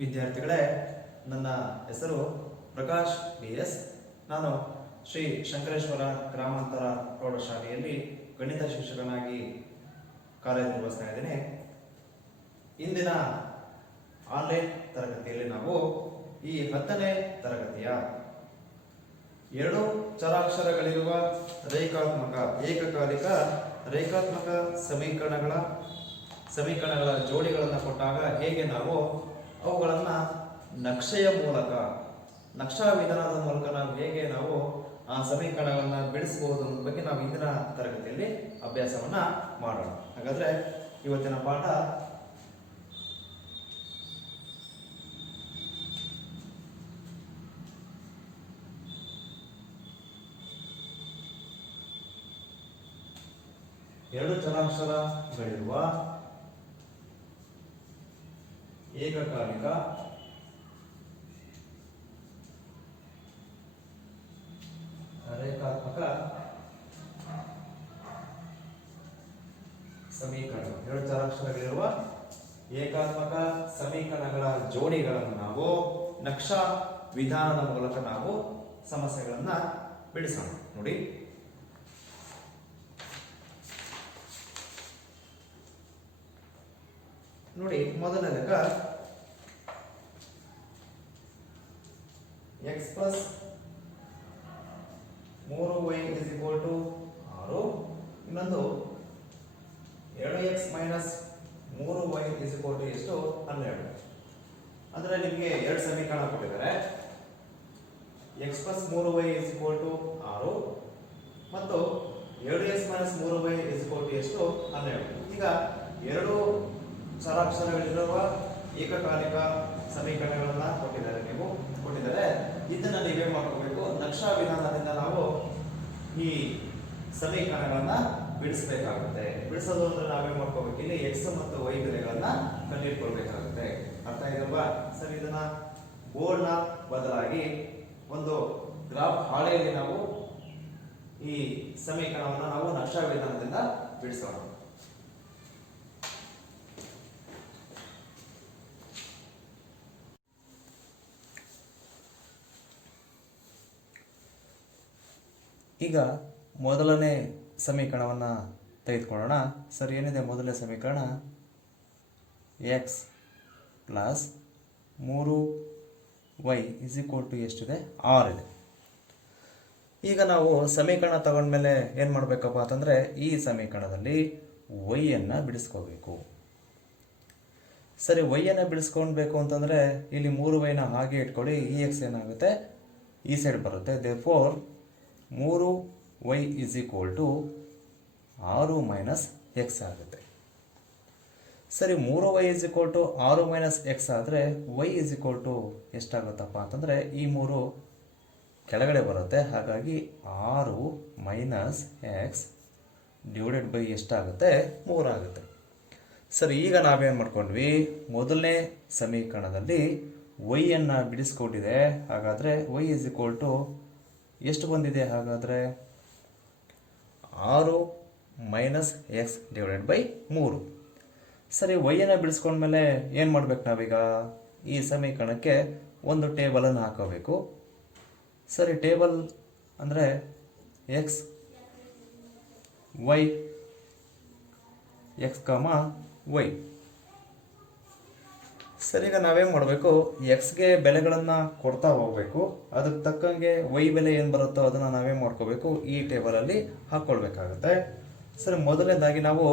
ವಿದ್ಯಾರ್ಥಿಗಳೇ, ನನ್ನ ಹೆಸರು ಪ್ರಕಾಶ್ BS. ನಾನು ಶ್ರೀ ಶಂಕರೇಶ್ವರ ಗ್ರಾಮಾಂತರ ಪ್ರೌಢಶಾಲೆಯಲ್ಲಿ ಗಣಿತ ಶಿಕ್ಷಕನಾಗಿ ಕಾರ್ಯನಿರ್ವಹಿಸ್ತಾ ಇದ್ದೇನೆ. ಇಂದಿನ ಆನ್ಲೈನ್ ತರಗತಿಯಲ್ಲಿ ನಾವು ಈ 10ನೇ ತರಗತಿಯ 2 ಚರಾಕ್ಷರಗಳಿರುವ ಏಕಕಾಲಿಕ ರೇಖಾತ್ಮಕ ಸಮೀಕರಣಗಳ ಜೋಡಿಗಳನ್ನು ಕೊಟ್ಟಾಗ ಹೇಗೆ ನಾವು ಅವುಗಳನ್ನು ನಕ್ಷಾ ವಿಧಾನದ ಮೂಲಕ ನಾವು ಹೇಗೆ ನಾವು ಆ ಸಮೀಕರಣಗಳನ್ನು ಬಿಡಿಸಬಹುದು ಅನ್ನೋ ಬಗ್ಗೆ ನಾವು ಇಂದಿನ ತರಗತಿಯಲ್ಲಿ ಅಭ್ಯಾಸವನ್ನ ಮಾಡೋಣ. ಹಾಗಾದ್ರೆ ಇವತ್ತಿನ ಪಾಠ ಎರಡು ಚರಾಕ್ಷರಗಳಿರುವ ಏಕಕಾಲಿಕ ರೇಖಾತ್ಮಕ ಸಮೀಕರಣ. ಎರಡು ಚರಾಕ್ಷರಗಳಿರುವ ಏಕಾತ್ಮಕ ಸಮೀಕರಣಗಳ ಜೋಡಿಗಳನ್ನು ನಾವು ನಕ್ಷಾ ವಿಧಾನದ ಮೂಲಕ ನಾವು ಸಮಸ್ಯೆಗಳನ್ನ ಬಿಡಿಸೋಣ. ನೋಡಿ, ಮೊದಲನೇ ಲೆಕ್ಕ x plus 3y is equal to 6. ಇನ್ನೊಂದು 2x minus 3y is equal to ಎಷ್ಟು? 12. ಅಂದ್ರೆ ನಿಮಗೆ ಎರಡು ಸಮೀಕರಣ ಕೊಟ್ಟಿದ್ದಾರೆ. x plus 3y is equal to 6 ಮತ್ತು 2x minus 3y is equal to ಎಷ್ಟು? 12. ಈಗ ಎರಡು ಚರಾಕ್ಷರಗಳಿರುವ ಏಕಕಾಲಿಕ ಸಮೀಕರಣಗಳನ್ನ ಕೊಟ್ಟಿದ್ದಾರೆ. ಇದನ್ನ ನೀವೇ ಮಾಡ್ಕೋಬೇಕು. ನಕ್ಷಾ ವಿಧಾನದಿಂದ ನಾವು ಈ ಸಮೀಕರಣಗಳನ್ನ ಬಿಡಿಸಬೇಕಾಗುತ್ತೆ. ಬಿಡಿಸೋದು ಅಂದ್ರೆ ನಾವೇ ಮಾಡ್ಕೋಬೇಕು. ಇಲ್ಲಿ x ಮತ್ತು y ಬೆಲೆಗಳನ್ನ ಕಂಡುಹಿಡ್ಕೊಳ್ಬೇಕಾಗುತ್ತೆ. ಅರ್ಥ ಆಯ್ತಲ್ವಾ? ಸರಿ, ಇದನ್ನ ಬೋರ್ಡ್ ನ ಬದಲಾಗಿ ಒಂದು ಗ್ರಾಫ್ ಹಾಳೆಯಲ್ಲಿ ನಾವು ಈ ಸಮೀಕರಣವನ್ನ ನಾವು ನಕ್ಷಾ ವಿಧಾನದಿಂದ ಬಿಡಿಸೋಣ. ಈಗ ಮೊದಲನೇ ಸಮೀಕರಣವನ್ನು ತೆಗೆದುಕೊಳ್ಳೋಣ. ಸರಿ, ಏನಿದೆ ಮೊದಲನೇ ಸಮೀಕರಣ? x plus 3y is equal to ಎಷ್ಟಿದೆ? 6 ಇದೆ. ಈಗ ನಾವು ಸಮೀಕರಣ ತಗೊಂಡ್ಮೇಲೆ ಏನು ಮಾಡಬೇಕಪ್ಪ ಅಂತಂದರೆ ಈ ಸಮೀಕರಣದಲ್ಲಿ y-ಅನ್ನು ಬಿಡಿಸ್ಕೋಬೇಕು. ಸರಿ, y-ಅನ್ನು ಬಿಡಿಸ್ಕೊಳ್ಬೇಕು ಅಂತಂದರೆ ಇಲ್ಲಿ 3y-ನ ಹಾಗೆ ಇಟ್ಕೊಳ್ಳಿ. ಈ x ಏನಾಗುತ್ತೆ? ಈ ಸೈಡ್ ಬರುತ್ತೆ. Therefore 3y is equal to 6 minus x ಆಗುತ್ತೆ. ಸರಿ, 3y is equal to 6 minus x ಆದರೆ y ಇಸ್ ಈಕ್ವಲ್ ಟು ಎಷ್ಟಾಗುತ್ತಪ್ಪ ಅಂತಂದರೆ ಈ 3 ಕೆಳಗಡೆ ಬರುತ್ತೆ. ಹಾಗಾಗಿ 6 ಮೈನಸ್ ಎಕ್ಸ್ ಡಿವೈಡೆಡ್ ಬೈ ಎಷ್ಟಾಗುತ್ತೆ? 3 ಆಗುತ್ತೆ. ಸರಿ, ಈಗ ನಾವೇನು ಮಾಡ್ಕೊಂಡ್ವಿ? ಮೊದಲನೇ ಸಮೀಕರಣದಲ್ಲಿ y-ಅನ್ನು ಬಿಡಿಸ್ಕೊಟ್ಟಿದೆ. ಹಾಗಾದರೆ y ಇಸ್ ಈಕ್ವಲ್ ಟು ಎಷ್ಟು ಬಂದಿದೆ? ಹಾಗಾದರೆ 6 ಮೈನಸ್ ಎಕ್ಸ್ ಡಿವೈಡೆಡ್ ಬೈ 3. ಸರಿ, y-ಅನ್ನು ಬಿಡಿಸ್ಕೊಂಡ್ಮೇಲೆ ಏನು ಮಾಡ್ಬೇಕು ನಾವೀಗ? ಈ ಸಮೀಕರಣಕ್ಕೆ ಒಂದು ಟೇಬಲನ್ನು ಹಾಕೋಬೇಕು. ಸರಿ, ಟೇಬಲ್ ಅಂದರೆ x y x, y. ಸರಿ, ಈಗ ನಾವೇನು ಮಾಡಬೇಕು? ಎಕ್ಸ್ಗೆ ಬೆಲೆಗಳನ್ನು ಕೊಡ್ತಾ ಹೋಗಬೇಕು. ಅದಕ್ಕೆ ತಕ್ಕಂಗೆ y ಬೆಲೆ ಏನು ಬರುತ್ತೋ ಅದನ್ನು ನಾವೇನು ಮಾಡ್ಕೋಬೇಕು? ಈ ಟೇಬಲಲ್ಲಿ ಹಾಕ್ಕೊಳ್ಬೇಕಾಗುತ್ತೆ. ಸರಿ, ಮೊದಲನೇದಾಗಿ ನಾವು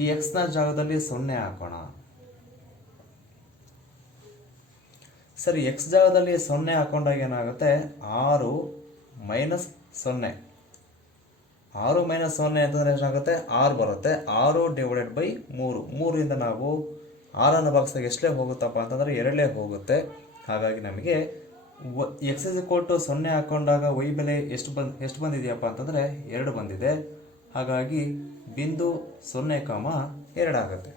ಈ ಎಕ್ಸ್ನ ಜಾಗದಲ್ಲಿ 0 ಹಾಕೋಣ. ಸರಿ, ಎಕ್ಸ್ ಜಾಗದಲ್ಲಿ 0 ಹಾಕೊಂಡಾಗ ಏನಾಗುತ್ತೆ? 6 ಮೈನಸ್ 0. 6 ಮೈನಸ್ 0 ಅಂತಂದರೆ ಎಷ್ಟಾಗುತ್ತೆ? 6 ಬರುತ್ತೆ. 6 ಡಿವೈಡೆಡ್ ಬೈ 3. 3ರಿಂದ ನಾವು 6 ಭಾಗಿಸಿದಾಗ ಎಷ್ಟೇ ಹೋಗುತ್ತಪ್ಪ ಅಂತಂದರೆ 2 ಹೋಗುತ್ತೆ. ಹಾಗಾಗಿ ನಮಗೆ ಎಕ್ಸ್ ಇಸ್ ಈಕ್ವಲ್ ಟು 0 ಹಾಕೊಂಡಾಗ y ಬೆಲೆ ಎಷ್ಟು ಬಂದಿದೆಯಪ್ಪ ಅಂತಂದರೆ 2 ಬಂದಿದೆ. ಹಾಗಾಗಿ ಬಿಂದು 0, 2 ಆಗುತ್ತೆ.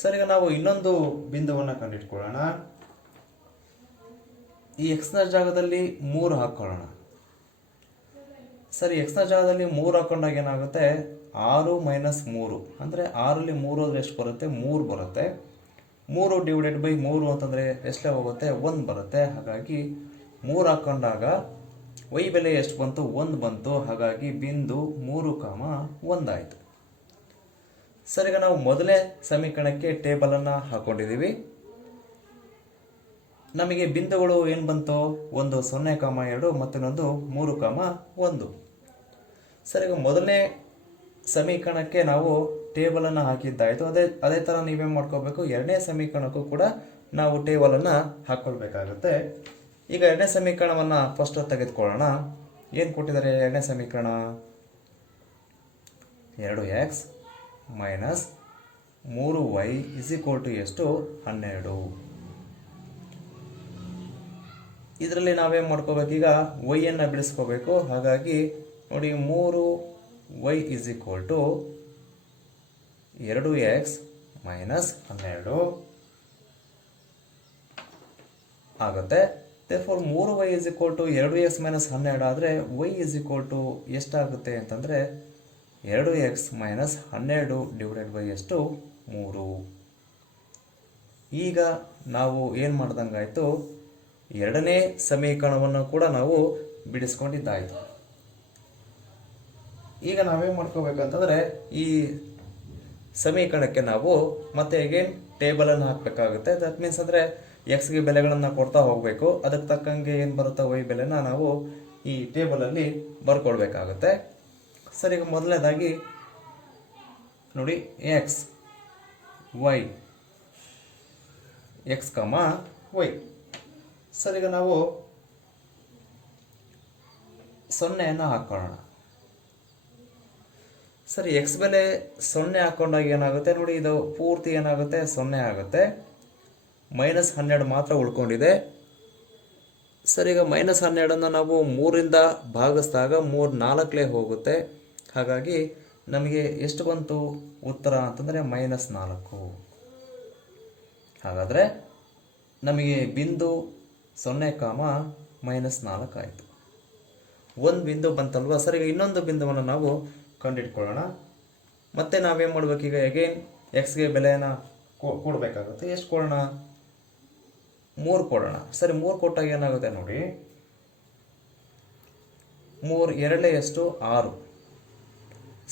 ಸರಿ, ಈಗ ನಾವು ಇನ್ನೊಂದು ಬಿಂದುವನ್ನು ಕಂಡುಹಿಡ್ಕೊಳ್ಳೋಣ. ಈ ಎಕ್ಸ್ನ ಜಾಗದಲ್ಲಿ 3 ಹಾಕ್ಕೊಳ್ಳೋಣ. ಸರಿ, ಎಕ್ಸ್ನ ಜಾಗದಲ್ಲಿ 3 ಹಾಕೊಂಡಾಗ ಏನಾಗುತ್ತೆ? 6 ಮೈನಸ್ 3 ಅಂದರೆ 6ರಲ್ಲಿ 3 ಹೋದ್ರೆ ಎಷ್ಟು ಬರುತ್ತೆ? 3 ಬರುತ್ತೆ. 3/3 ಅಂತಂದರೆ ಎಷ್ಟೇ ಹೋಗುತ್ತೆ, 1 ಬರುತ್ತೆ. ಹಾಗಾಗಿ 3 ಹಾಕೊಂಡಾಗ y ಬೆಲೆ ಎಷ್ಟು ಬಂತು, 1 ಬಂತು. ಹಾಗಾಗಿ ಬಿಂದು 3,1 ಆಯಿತು. ಸರ್, ಈಗ ನಾವು ಮೊದಲೇ ಸಮೀಕರಣಕ್ಕೆ ಟೇಬಲನ್ನು ಹಾಕೊಂಡಿದ್ದೀವಿ. ನಮಗೆ ಬಿಂದುಗಳು ಏನು ಬಂತು, ಒಂದು 0,2 ಮತ್ತೊಂದು 3,1. ಸರ್, ಈಗ ಮೊದಲನೇ ಸಮೀಕರಣಕ್ಕೆ ನಾವು ಟೇಬಲನ್ನು ಹಾಕಿದ್ದಾಯಿತು. ಅದೇ ಥರ ನೀವೇನು ಮಾಡ್ಕೋಬೇಕು, ಎರಡನೇ ಸಮೀಕರಣಕ್ಕೂ ಕೂಡ ನಾವು ಟೇಬಲನ್ನು ಹಾಕ್ಕೊಳ್ಬೇಕಾಗುತ್ತೆ. ಈಗ ಎರಡನೇ ಸಮೀಕರಣವನ್ನು ಫಸ್ಟ್ ತೆಗೆದುಕೊಳ್ಳೋಣ. ಏನು ಕೊಟ್ಟಿದ್ದಾರೆ ಎರಡನೇ ಸಮೀಕರಣ, 2x ಮೈನಸ್ 3y ಎಷ್ಟು, 12. ಇದರಲ್ಲಿ ನಾವೇನು ಮಾಡ್ಕೋಬೇಕು, ಈಗ ವೈಯನ್ನು ಬಿಡಿಸ್ಕೋಬೇಕು. ಹಾಗಾಗಿ ನೋಡಿ, 3y 2x ಮೈನಸ್ 12 ಆಗುತ್ತೆ. therefore 3y 2x ಮೈನಸ್ 12 ಆದರೆ y ಎಷ್ಟಾಗುತ್ತೆ ಅಂತಂದರೆ 2x ಮೈನಸ್ 12 ಡಿವೈಡೆಡ್ ಬೈ ಎಷ್ಟು, 3. ಈಗ ನಾವು ಏನು ಮಾಡ್ದಂಗಾಯಿತು, ಎರಡನೇ ಸಮೀಕರಣವನ್ನು ಕೂಡ ನಾವು ಬಿಡಿಸ್ಕೊಂಡಿದ್ದಾಯಿತು. ಈಗ ನಾವೇನು ಮಾಡ್ಕೋಬೇಕಂತಂದರೆ ಈ ಸಮೀಕರಣಕ್ಕೆ ನಾವು ಮತ್ತೆ ಅಗೇನ್ ಟೇಬಲನ್ನು ಹಾಕಬೇಕಾಗುತ್ತೆ. ದಟ್ ಮೀನ್ಸ್ ಅಂದರೆ ಎಕ್ಸ್ಗೆ ಬೆಲೆಗಳನ್ನು ಕೊಡ್ತಾ ಹೋಗಬೇಕು. ಅದಕ್ಕೆ ತಕ್ಕಂಗೆ ಏನು ಬರುತ್ತೋ ವೈ ಬೆಲೆನ ನಾವು ಈ ಟೇಬಲಲ್ಲಿ ಬರ್ಕೊಳ್ಬೇಕಾಗುತ್ತೆ. ಸರ್, ಈಗ ಮೊದಲನೇದಾಗಿ ನೋಡಿ, ಎಕ್ಸ್ ವೈ ಎಕ್ಸ್ ಕಮ ವೈ. ಸರ್, ಈಗ ನಾವು 0 ಹಾಕೊಳ್ಳೋಣ. ಸರಿ, ಎಕ್ಸ್ ಬೆಲೆ 0 ಹಾಕೊಂಡಾಗ ಏನಾಗುತ್ತೆ ನೋಡಿ, ಇದು ಪೂರ್ತಿ ಏನಾಗುತ್ತೆ, 0 ಆಗುತ್ತೆ. -12 ಮಾತ್ರ ಉಳ್ಕೊಂಡಿದೆ. ಸರ್, ಈಗ -12 ನಾವು 3ರಿಂದ ಭಾಗಿಸಿದಾಗ 3 4 ಹೋಗುತ್ತೆ. ಹಾಗಾಗಿ ನಮಗೆ ಎಷ್ಟು ಬಂತು ಉತ್ತರ ಅಂತಂದರೆ -4. ಹಾಗಾದರೆ ನಮಗೆ ಬಿಂದು 0,-4 ಆಯಿತು. ಒಂದು ಬಿಂದು ಬಂತಲ್ವ. ಸರ್, ಈಗ ಇನ್ನೊಂದು ಬಿಂದುವನ್ನು ನಾವು ಕಂಡುಹಿಡ್ಕೊಳ್ಳೋಣ. ಮತ್ತೆ ನಾವೇನು ಮಾಡ್ಬೇಕು, ಈಗ ಅಗೇನ್ ಎಕ್ಸ್ಗೆ ಬೆಲೆಯನ್ನು ಕೊಡಬೇಕಾಗುತ್ತೆ. ಎಷ್ಟು ಕೊಡೋಣ, 3 ಕೊಡೋಣ. ಸರಿ, 3 ಕೊಟ್ಟಾಗ ಏನಾಗುತ್ತೆ ನೋಡಿ, 3 2 ಎಷ್ಟು, 6.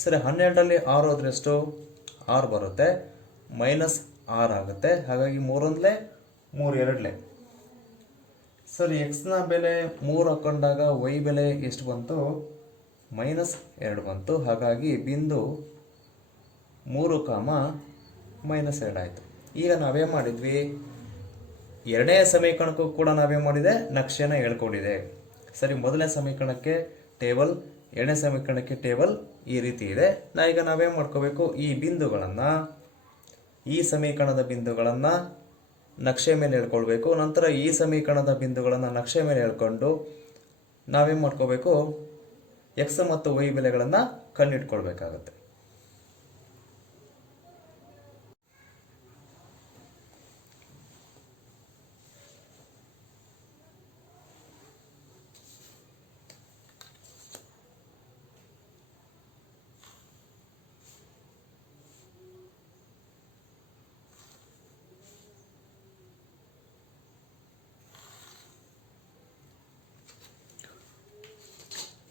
ಸರಿ, 12ರಲ್ಲಿ 6 ಹೋದ್ರೆ ಎಷ್ಟು, 6 ಬರುತ್ತೆ. -6 ಆಗುತ್ತೆ. ಹಾಗಾಗಿ 3 1 3 2. ಸರಿ, ಎಕ್ಸ್ನ ಬೆಲೆ 3 ಹಾಕೊಂಡಾಗ ವೈ ಬೆಲೆ ಎಷ್ಟು ಬಂತು, -2 ಬಂತು. ಹಾಗಾಗಿ ಬಿಂದು 3,-2 ಆಯಿತು. ಈಗ ನಾವೇನು ಮಾಡಿದ್ವಿ, ಎರಡನೇ ಸಮೀಕರಣಕ್ಕೂ ಕೂಡ ನಾವೇನು ಮಾಡಿದೆ, ನಕ್ಷೆನ ಹೇಳ್ಕೊಂಡಿದೆ. ಸರಿ, ಮೊದಲನೇ ಸಮೀಕರಣಕ್ಕೆ ಟೇಬಲ್, ಎರಡನೇ ಸಮೀಕರಣಕ್ಕೆ ಟೇಬಲ್ ಈ ರೀತಿ ಇದೆ. ಈಗ ನಾವೇನು ಮಾಡ್ಕೋಬೇಕು, ಈ ಬಿಂದುಗಳನ್ನು, ಈ ಸಮೀಕರಣದ ಬಿಂದುಗಳನ್ನು ನಕ್ಷೆ ಮೇಲೆ ಹೇಳ್ಕೊಳ್ಬೇಕು. ನಂತರ ಈ ಸಮೀಕರಣದ ಬಿಂದುಗಳನ್ನು ನಕ್ಷೆ ಮೇಲೆ ಹೇಳ್ಕೊಂಡು ನಾವೇನು ಮಾಡ್ಕೋಬೇಕು, ಎಕ್ಸ್ ಮತ್ತು ವೈ ಬೆಲೆಗಳನ್ನು ಕಂಡುಹಿಡ್ಕೊಳ್ಬೇಕಾಗತ್ತೆ.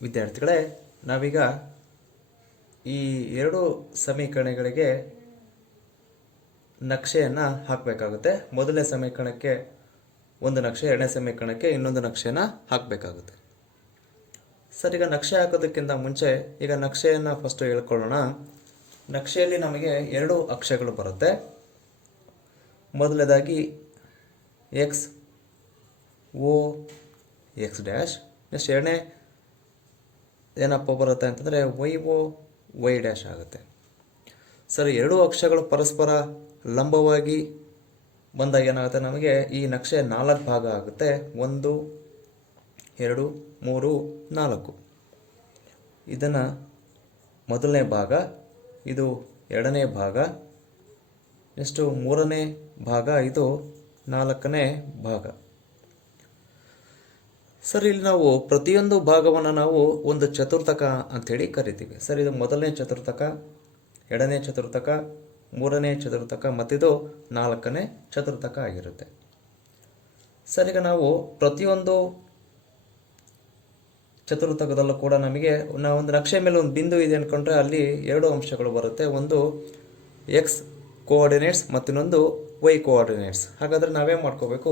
ವಿದ್ಯಾರ್ಥಿಗಳೇ, ನಾವೀಗ ಈ ಎರಡು ಸಮೀಕರಣಗಳಿಗೆ ನಕ್ಷೆಯನ್ನು ಹಾಕಬೇಕಾಗುತ್ತೆ. ಮೊದಲನೇ ಸಮೀಕರಣಕ್ಕೆ ಒಂದು ನಕ್ಷೆ, ಎರಡನೇ ಸಮೀಕರಣಕ್ಕೆ ಇನ್ನೊಂದು ನಕ್ಷೆಯನ್ನು ಹಾಕಬೇಕಾಗುತ್ತೆ. ಸರ್, ಈಗ ನಕ್ಷೆ ಹಾಕೋದಕ್ಕಿಂತ ಮುಂಚೆ ಈಗ ನಕ್ಷೆಯನ್ನು ಫಸ್ಟ್ ಹೇಳ್ಕೊಳ್ಳೋಣ. ನಕ್ಷೆಯಲ್ಲಿ ನಮಗೆ 2 ಅಕ್ಷಗಳು ಬರುತ್ತೆ. ಮೊದಲನೇದಾಗಿ x o x dash. Next ಎರಡನೇ ಏನಪ್ಪ ಬರುತ್ತೆ ಅಂತಂದರೆ ವೈ ಓ ವೈ ಡ್ಯಾಶ್ ಆಗುತ್ತೆ. ಸರಿ, 2 ಅಕ್ಷಗಳು ಪರಸ್ಪರ ಲಂಬವಾಗಿ ಬಂದಾಗ ಏನಾಗುತ್ತೆ, ನಮಗೆ ಈ ನಕ್ಷೆ 4 ಭಾಗ ಆಗುತ್ತೆ. 1 2 3 4. ಇದನ್ನು ಮೊದಲನೇ ಭಾಗ, ಇದು ಎರಡನೇ ಭಾಗ, ನೆಕ್ಸ್ಟು ಮೂರನೇ ಭಾಗ, ಇದು 4ನೇ ಭಾಗ. ಸರ್, ಇಲ್ಲಿ ನಾವು ಪ್ರತಿಯೊಂದು ಭಾಗವನ್ನು ನಾವು ಒಂದು ಚತುರ್ಥಕ ಅಂಥೇಳಿ ಕರಿತೀವಿ. ಸರ್, ಇದು ಮೊದಲನೇ ಚತುರ್ಥಕ, ಎರಡನೇ ಚತುರ್ಥಕ, ಮೂರನೇ ಚತುರ್ಥಕ ಮತ್ತಿದು ನಾಲ್ಕನೇ ಚತುರ್ಥಕ ಆಗಿರುತ್ತೆ. ಸರ್, ಈಗ ನಾವು ಪ್ರತಿಯೊಂದು ಚತುರ್ಥಕದಲ್ಲೂ ಕೂಡ ನಮಗೆ ನಾವು ಒಂದು ನಕ್ಷೆ ಮೇಲೆ ಒಂದು ಬಿಂದು ಇದೆ ಅಂದ್ಕೊಂಡ್ರೆ ಅಲ್ಲಿ ಎರಡು ಅಂಶಗಳು ಬರುತ್ತೆ. ಒಂದು ಎಕ್ಸ್ ಕೋಆರ್ಡಿನೇಟ್ಸ್ ಮತ್ತಿನ್ನೊಂದು ವೈ ಕೋಆರ್ಡಿನೇಟ್ಸ್. ಹಾಗಾದರೆ ನಾವೇನು ಮಾಡ್ಕೋಬೇಕು,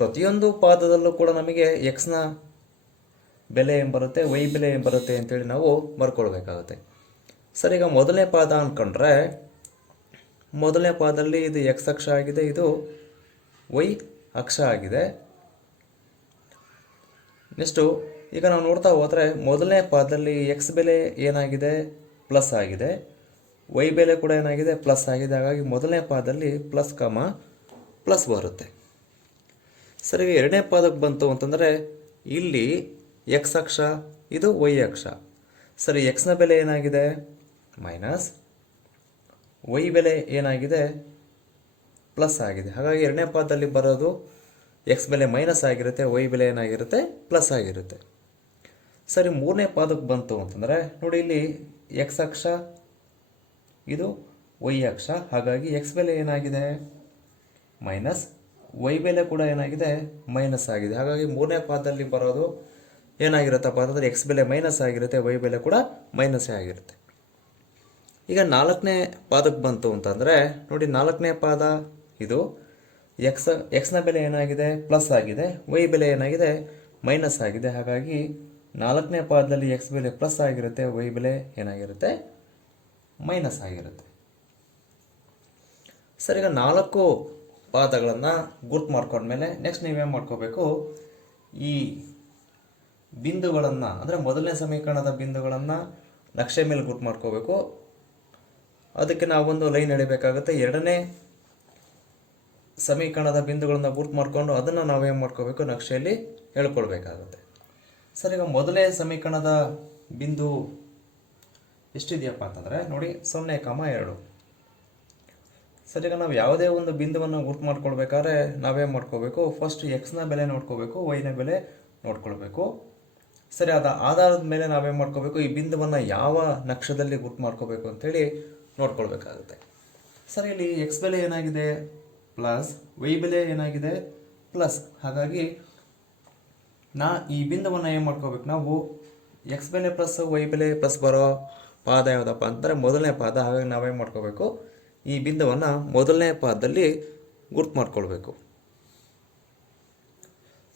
ಪ್ರತಿಯೊಂದು ಪಾದದಲ್ಲೂ ಕೂಡ ನಮಗೆ ಎಕ್ಸ್ನ ಬೆಲೆ ಏನು ಬರುತ್ತೆ, ವೈ ಬೆಲೆ ಏನು ಬರುತ್ತೆ ಅಂತೇಳಿ ನಾವು ಬರ್ಕೊಳ್ಬೇಕಾಗುತ್ತೆ. ಸರ್, ಈಗ ಮೊದಲನೇ ಪಾದ ಅಂದ್ಕೊಂಡ್ರೆ ಮೊದಲನೇ ಪಾದದಲ್ಲಿ ಇದು ಎಕ್ಸ್ ಅಕ್ಷ ಆಗಿದೆ, ಇದು ವೈ ಅಕ್ಷ ಆಗಿದೆ. ನೆಕ್ಸ್ಟು ಈಗ ನಾವು ನೋಡ್ತಾ ಹೋದರೆ ಮೊದಲನೇ ಪಾದದಲ್ಲಿ ಎಕ್ಸ್ ಬೆಲೆ ಏನಾಗಿದೆ, ಪ್ಲಸ್ ಆಗಿದೆ, ವೈ ಬೆಲೆ ಕೂಡ ಏನಾಗಿದೆ, ಪ್ಲಸ್ ಆಗಿದೆ. ಹಾಗಾಗಿ ಮೊದಲನೇ ಪಾದದಲ್ಲಿ ಪ್ಲಸ್ ಕಾಮ ಪ್ಲಸ್ ಬರುತ್ತೆ. ಸರಿ, ಎರಡನೇ ಪಾದಕ್ಕೆ ಬಂತು ಅಂತಂದರೆ ಇಲ್ಲಿ ಎಕ್ಸ್ ಅಕ್ಷ, ಇದು ವೈ ಅಕ್ಷ. ಸರಿ, ಎಕ್ಸ್ನ ಬೆಲೆ ಏನಾಗಿದೆ, ಮೈನಸ್, ವೈ ಬೆಲೆ ಏನಾಗಿದೆ, ಪ್ಲಸ್ ಆಗಿದೆ. ಹಾಗಾಗಿ ಎರಡನೇ ಪಾದದಲ್ಲಿ ಬರೋದು ಎಕ್ಸ್ ಬೆಲೆ ಮೈನಸ್ ಆಗಿರುತ್ತೆ, ವೈ ಬೆಲೆ ಏನಾಗಿರುತ್ತೆ, ಪ್ಲಸ್ ಆಗಿರುತ್ತೆ. ಸರಿ, ಮೂರನೇ ಪಾದಕ್ಕೆ ಬಂತು ಅಂತಂದರೆ ನೋಡಿ, ಇಲ್ಲಿ ಎಕ್ಸ್ ಅಕ್ಷ, ಇದು ವೈ ಅಕ್ಷ. ಹಾಗಾಗಿ ಎಕ್ಸ್ ಬೆಲೆ ಏನಾಗಿದೆ, ಮೈನಸ್, ವೈ ಬೆಲೆ ಕೂಡ ಏನಾಗಿದೆ, ಮೈನಸ್ ಆಗಿದೆ. ಹಾಗಾಗಿ ಮೂರನೇ ಪಾದದಲ್ಲಿ ಬರೋದು ಏನಾಗಿರುತ್ತಪ್ಪ ಅಂತಂದರೆ ಎಕ್ಸ್ ಬೆಲೆ ಮೈನಸ್ ಆಗಿರುತ್ತೆ, ವೈ ಬೆಲೆ ಕೂಡ ಮೈನಸ್ಸೇ ಆಗಿರುತ್ತೆ. ಈಗ ನಾಲ್ಕನೇ ಪಾದಕ್ಕೆ ಬಂತು ಅಂತಂದರೆ ನೋಡಿ, ನಾಲ್ಕನೇ ಪಾದ ಇದು ಎಕ್ಸ್ನ ಬೆಲೆ ಏನಾಗಿದೆ, ಪ್ಲಸ್ ಆಗಿದೆ, ವೈ ಬೆಲೆ ಏನಾಗಿದೆ, ಮೈನಸ್ ಆಗಿದೆ. ಹಾಗಾಗಿ ನಾಲ್ಕನೇ ಪಾದದಲ್ಲಿ ಎಕ್ಸ್ ಬೆಲೆ ಪ್ಲಸ್ ಆಗಿರುತ್ತೆ, ವೈ ಬೆಲೆ ಏನಾಗಿರುತ್ತೆ, ಮೈನಸ್ ಆಗಿರುತ್ತೆ. ಸರ್, ಈಗ ನಾಲ್ಕು ಪಾದಗಳನ್ನು ಗುರ್ತು ಮಾಡ್ಕೊಂಡ್ಮೇಲೆ ನೆಕ್ಸ್ಟ್ ನೀವೇನು ಮಾಡ್ಕೋಬೇಕು, ಈ ಬಿಂದುಗಳನ್ನು ಅಂದರೆ ಮೊದಲನೇ ಸಮೀಕರಣದ ಬಿಂದುಗಳನ್ನು ನಕ್ಷೆ ಮೇಲೆ ಗುರ್ತು ಮಾಡ್ಕೋಬೇಕು. ಅದಕ್ಕೆ ನಾವೊಂದು ಲೈನ್ ಎಳಿಬೇಕಾಗುತ್ತೆ. ಎರಡನೇ ಸಮೀಕರಣದ ಬಿಂದುಗಳನ್ನು ಗುರ್ತು ಮಾಡಿಕೊಂಡು ಅದನ್ನು ನಾವೇನು ಮಾಡ್ಕೋಬೇಕು, ನಕ್ಷೆಯಲ್ಲಿ ಹೇಳ್ಕೊಳ್ಬೇಕಾಗುತ್ತೆ. ಸರ್, ಈಗ ಮೊದಲನೇ ಸಮೀಕರಣದ ಬಿಂದು ಎಷ್ಟಿದೆಯಪ್ಪ ಅಂತಂದರೆ ನೋಡಿ 0,2. ಸರ್, ಈಗ ನಾವು ಯಾವುದೇ ಒಂದು ಬಿಂದುವನ್ನು ಗುರ್ತು ಮಾಡ್ಕೊಳ್ಬೇಕಾದ್ರೆ ನಾವೇನು ಮಾಡ್ಕೋಬೇಕು, ಫಸ್ಟ್ ಎಕ್ಸ್ನ ಬೆಲೆ ನೋಡ್ಕೋಬೇಕು, ವೈನ ಬೆಲೆ ನೋಡ್ಕೊಳ್ಬೇಕು. ಸರಿ, ಅದ ಆಧಾರದ ಮೇಲೆ ನಾವೇನು ಮಾಡ್ಕೋಬೇಕು, ಈ ಬಿಂದುವನ್ನು ಯಾವ ನಕ್ಷದಲ್ಲಿ ಗುರ್ತು ಮಾಡ್ಕೋಬೇಕು ಅಂತೇಳಿ ನೋಡ್ಕೊಳ್ಬೇಕಾಗುತ್ತೆ. ಸರಿ, ಇಲ್ಲಿ ಎಕ್ಸ್ ಬೆಲೆ ಏನಾಗಿದೆ, ಪ್ಲಸ್, ವೈ ಬೆಲೆ ಏನಾಗಿದೆ, ಪ್ಲಸ್. ಹಾಗಾಗಿ ಈ ಬಿಂದುವನ್ನು ಏನು ಮಾಡ್ಕೋಬೇಕು ನಾವು, ಎಕ್ಸ್ ಬೆಲೆ ಪ್ಲಸ್ ವೈ ಬೆಲೆ ಪ್ಲಸ್ ಬರೋ ಪಾದ ಯಾವುದಪ್ಪ ಅಂತಂದರೆ ಮೊದಲನೇ ಪಾದ. ಹಾಗಾಗಿ ನಾವೇನು ಮಾಡ್ಕೋಬೇಕು, ಈ ಬಿಂದುವನ್ನು ಮೊದಲನೇ ಪಾದದಲ್ಲಿ ಗುರ್ತು ಮಾಡ್ಕೊಳ್ಬೇಕು.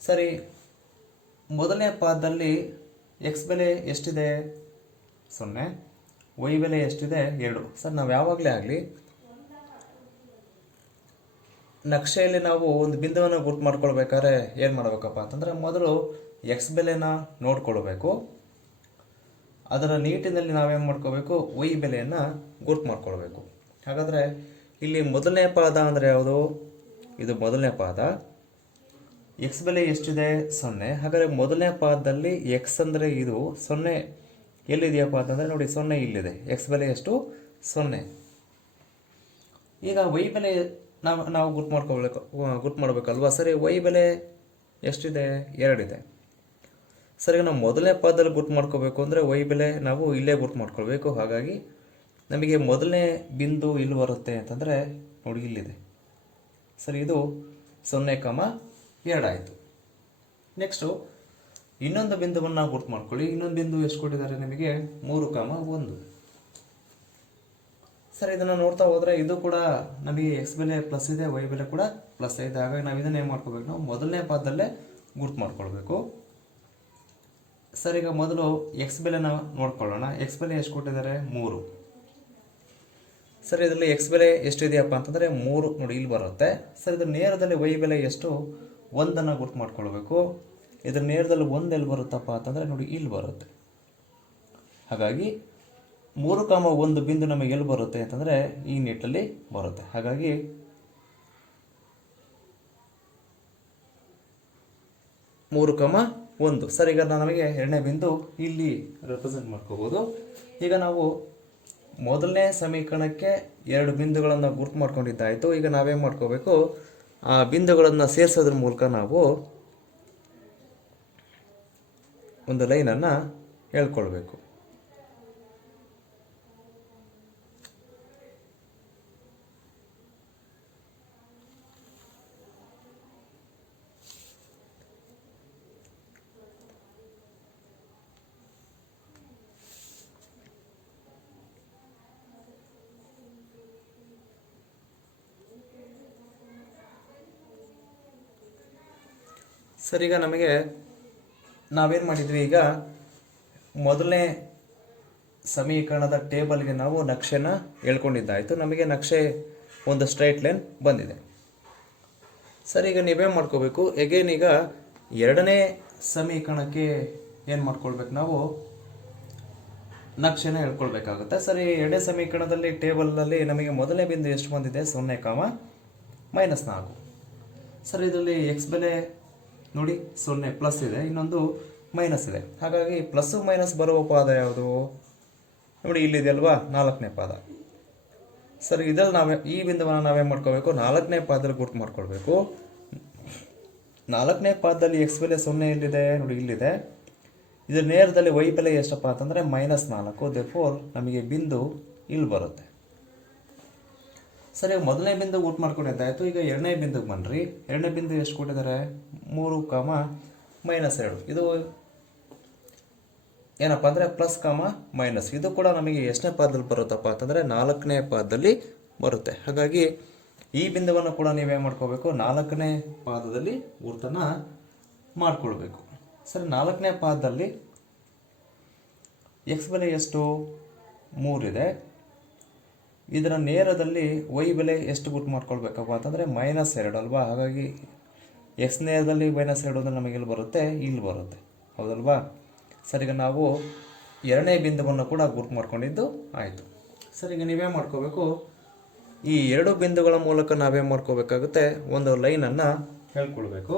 ಸರಿ, ಮೊದಲನೇ ಪಾದದಲ್ಲಿ ಎಕ್ಸ್ ಬೆಲೆ ಎಷ್ಟಿದೆ, 0, ವೈ ಬೆಲೆ ಎಷ್ಟಿದೆ, 2. ಸರ್, ನಾವು ಯಾವಾಗಲೇ ಆಗಲಿ ನಕ್ಷೆಯಲ್ಲಿ ನಾವು ಒಂದು ಬಿಂದುವನ್ನು ಗುರ್ತು ಮಾಡ್ಕೊಳ್ಬೇಕಾದ್ರೆ ಏನು ಮಾಡಬೇಕಪ್ಪ ಅಂತಂದರೆ ಮೊದಲು ಎಕ್ಸ್ ಬೆಲೆನ ನೋಡ್ಕೊಳ್ಬೇಕು. ಅದರ ನೀಟಿನಲ್ಲಿ ನಾವೇನು ಮಾಡ್ಕೋಬೇಕು, ವೈ ಬೆಲೆಯನ್ನು ಗುರ್ತು ಮಾಡ್ಕೊಳ್ಬೇಕು. ಹಾಗಾದರೆ ಇಲ್ಲಿ ಮೊದಲನೇ ಪಾದ ಅಂದರೆ ಯಾವುದು, ಇದು ಮೊದಲನೇ ಪಾದ. ಎಕ್ಸ್ ಬೆಲೆ ಎಷ್ಟಿದೆ, 0. ಹಾಗಾದರೆ ಮೊದಲನೇ ಪಾದದಲ್ಲಿ ಎಕ್ಸ್ ಅಂದರೆ ಇದು 0 ಎಲ್ಲಿದೆಯಪ್ಪ ಅಂತಂದರೆ ನೋಡಿ, 0 ಇಲ್ಲಿದೆ. ಎಕ್ಸ್ ಬೆಲೆ ಎಷ್ಟು, 0. ಈಗ ವೈ ಬೆಲೆ ನಾವು ಗುರ್ತು ಮಾಡಬೇಕಲ್ವಾ. ಸರಿ, ವೈ ಬೆಲೆ ಎಷ್ಟಿದೆ, 2 ಇದೆ. ಸರಿ, ನಾವು ಮೊದಲನೇ ಪಾದದಲ್ಲಿ ಗುರ್ತು ಮಾಡ್ಕೋಬೇಕು ಅಂದರೆ ವೈ ಬೆಲೆ ನಾವು ಇಲ್ಲೇ ಗುರ್ತು ಮಾಡ್ಕೊಳ್ಬೇಕು. ಹಾಗಾಗಿ ನಮಗೆ ಮೊದಲನೇ ಬಿಂದು ಇಲ್ಲಿ ಬರುತ್ತೆ ಅಂತಂದರೆ ನೋಡಿ, ಇಲ್ಲಿದೆ. ಸರಿ, ಇದು 0,2 ಆಯಿತು. ನೆಕ್ಸ್ಟು ಇನ್ನೊಂದು ಬಿಂದುವನ್ನು ಗುರ್ತು ಮಾಡ್ಕೊಳ್ಳಿ. ಇನ್ನೊಂದು ಬಿಂದು ಎಷ್ಟು ಕೊಟ್ಟಿದ್ದಾರೆ ನಿಮಗೆ, 3,1. ಸರಿ, ಇದನ್ನು ನೋಡ್ತಾ ಹೋದರೆ ಇದು ಕೂಡ ನಮಗೆ ಎಕ್ಸ್ ಬೆಲೆ ಪ್ಲಸ್ ಇದೆ, ವೈ ಬೆಲೆ ಕೂಡ ಪ್ಲಸ್ ಇದೆ. ಹಾಗಾಗಿ ನಾವು ಇದನ್ನು ಏನು ಮಾಡ್ಕೋಬೇಕು, ನಾವು ಮೊದಲನೇ ಪಾದದಲ್ಲೇ ಗುರ್ತು ಮಾಡ್ಕೊಳ್ಬೇಕು. ಸರ್, ಈಗ ಮೊದಲು ಎಕ್ಸ್ ಬೆಲೆನ ನೋಡ್ಕೊಳ್ಳೋಣ. ಎಕ್ಸ್ ಬೆಲೆ ಎಷ್ಟು ಕೊಟ್ಟಿದ್ದಾರೆ, 3. ಸರ್, ಇದರಲ್ಲಿ ಎಕ್ಸ್ ಬೆಲೆ ಎಷ್ಟಿದೆಯಪ್ಪ ಅಂತಂದರೆ 3 ನೋಡಿ, ಇಲ್ಲಿ ಬರುತ್ತೆ. ಸರ್, ಇದು ನೇರದಲ್ಲಿ ವೈ ಬೆಲೆ ಎಷ್ಟು, 1 ಗುರ್ತು ಮಾಡ್ಕೊಳ್ಬೇಕು. ಇದ್ರ ನೇರದಲ್ಲಿ 1 ಎಲ್ಲಿ ಬರುತ್ತಪ್ಪ ಅಂತಂದರೆ ನೋಡಿ, ಇಲ್ಲಿ ಬರುತ್ತೆ. ಹಾಗಾಗಿ 3,1 ಬಿಂದು ನಮಗೆ ಎಲ್ಲಿ ಬರುತ್ತೆ ಅಂತಂದರೆ ಈ ನಿಟ್ಟಲ್ಲಿ ಬರುತ್ತೆ. ಹಾಗಾಗಿ 3,1. ಸರ್, ಈಗ ನಮಗೆ ಎರಡನೇ ಬಿಂದು ಇಲ್ಲಿ ರೆಪ್ರೆಸೆಂಟ್ ಮಾಡ್ಕೋಬೋದು. ಈಗ ನಾವು ಮೊದಲನೇ ಸಮೀಕರಣಕ್ಕೆ 2 ಬಿಂದುಗಳನ್ನು ಗುರ್ತು ಮಾಡ್ಕೊಂಡಿದ್ದಾಯಿತು. ಈಗ ನಾವೇನು ಮಾಡ್ಕೋಬೇಕು, ಆ ಬಿಂದುಗಳನ್ನು ಸೇರಿಸೋದ್ರ ಮೂಲಕ ನಾವು ಒಂದು ಲೈನನ್ನು ಹೇಳ್ಕೊಳ್ಬೇಕು. ಸರ್ ಈಗ ನಮಗೆ ನಾವೇನು ಮಾಡಿದ್ವಿ, ಈಗ ಮೊದಲನೇ ಸಮೀಕರಣದ ಟೇಬಲ್ಗೆ ನಾವು ನಕ್ಷೆನ ಹೇಳ್ಕೊಂಡಿದ್ದಾಯಿತು. ನಮಗೆ ನಕ್ಷೆ ಒಂದು ಸ್ಟ್ರೈಟ್ ಲೈನ್ ಬಂದಿದೆ. ಸರ್ ಈಗ ನೀವೇನು ಮಾಡ್ಕೋಬೇಕು, ಎಗೇನ್ ಈಗ ಎರಡನೇ ಸಮೀಕರಣಕ್ಕೆ ಏನು ಮಾಡ್ಕೊಳ್ಬೇಕು, ನಾವು ನಕ್ಷೆನ ಹೇಳ್ಕೊಳ್ಬೇಕಾಗುತ್ತೆ. ಸರಿ, ಎರಡನೇ ಸಮೀಕರಣದಲ್ಲಿ ಟೇಬಲ್ನಲ್ಲಿ ನಮಗೆ ಮೊದಲನೇ ಬಿಂದು ಎಷ್ಟು ಬಂದಿದೆ, 0, -4. ಸರ್ ಇದರಲ್ಲಿ ಎಕ್ಸ್ ಬೆಲೆ ನೋಡಿ 0 ಪ್ಲಸ್ ಇದೆ, ಇನ್ನೊಂದು ಮೈನಸ್ ಇದೆ. ಹಾಗಾಗಿ ಪ್ಲಸ್ಸು ಮೈನಸ್ ಬರುವ ಪಾದ ಯಾವುದು ನೋಡಿ, ಇಲ್ಲಿದೆ ಅಲ್ವಾ, 4ನೇ ಪಾದ. ಸರ್ ಇದರಲ್ಲಿ ಈ ಬಿಂದುವನ್ನು ನಾವೇನು ಮಾಡ್ಕೋಬೇಕು, 4ನೇ ಪಾದದಲ್ಲಿ ಗುರ್ತು ಮಾಡ್ಕೊಳ್ಬೇಕು. 4ನೇ ಪಾದದಲ್ಲಿ ಎಕ್ಸ್ ಬೆಲೆ 0 ಎಲ್ಲಿದೆ ನೋಡಿ, ಇಲ್ಲಿದೆ. ಇದರ ನೇರದಲ್ಲಿ ವೈ ಬೆಲೆ ಎಷ್ಟಪ್ಪ ಅಂತಂದರೆ -4. ದೇರ್ಫೋರ್ ನಮಗೆ ಬಿಂದು ಇಲ್ಲಿ ಬರುತ್ತೆ. ಸರಿ, ಮೊದಲನೇ ಬಿಂದು ಗುರ್ತು ಮಾಡ್ಕೊಂಡಿದ್ದಾಯಿತು. ಈಗ ಎರಡನೇ ಬಿಂದುಗೆ ಬನ್ನಿರಿ. ಎರಡನೇ ಬಿಂದು ಎಷ್ಟು ಕೊಟ್ಟಿದ್ದಾರೆ, 3, -2. ಇದು ಏನಪ್ಪ ಅಂದರೆ ಪ್ಲಸ್, ಮೈನಸ್. ಇದು ಕೂಡ ನಮಗೆ ಎಷ್ಟನೇ ಪಾದದಲ್ಲಿ ಬರುತ್ತಪ್ಪ ಅಂತಂದರೆ 4ನೇ ಪಾದದಲ್ಲಿ ಬರುತ್ತೆ. ಹಾಗಾಗಿ ಈ ಬಿಂದುವನ್ನು ಕೂಡ ನೀವೇನು ಮಾಡ್ಕೋಬೇಕು, 4ನೇ ಪಾದದಲ್ಲಿ ಗುರ್ತನ್ನು ಮಾಡ್ಕೊಳ್ಬೇಕು. ಸರಿ, 4ನೇ ಪಾದದಲ್ಲಿ ಎಕ್ಸ್ ಬೆಲೆ ಎಷ್ಟು, 3 ಇದೆ. ಇದರ ನೇರದಲ್ಲಿ ವೈ ಬೆಲೆ ಎಷ್ಟು ಗುರ್ತು ಮಾಡ್ಕೊಳ್ಬೇಕಪ್ಪ ಅಂತಂದರೆ -2 ಅಲ್ವಾ. ಹಾಗಾಗಿ ಎಕ್ಸ್ ನೇರದಲ್ಲಿ -2 ಅಂದರೆ ನಮಗೆ ಇಲ್ಲಿ ಬರುತ್ತೆ, ಇಲ್ಲಿ ಬರುತ್ತೆ, ಹೌದಲ್ವಾ. ಸರಿಗ ನಾವು ಎರಡನೇ ಬಿಂದುವನ್ನು ಕೂಡ ಗುರ್ತು ಮಾಡ್ಕೊಂಡಿದ್ದು ಆಯಿತು. ಸರಿಗ ನೀವೇನು ಮಾಡ್ಕೋಬೇಕು, ಈ ಎರಡು ಬಿಂದುಗಳ ಮೂಲಕ ನಾವೇನು ಮಾಡ್ಕೋಬೇಕಾಗುತ್ತೆ, ಒಂದು ಲೈನನ್ನು ಹೇಳ್ಕೊಳ್ಬೇಕು.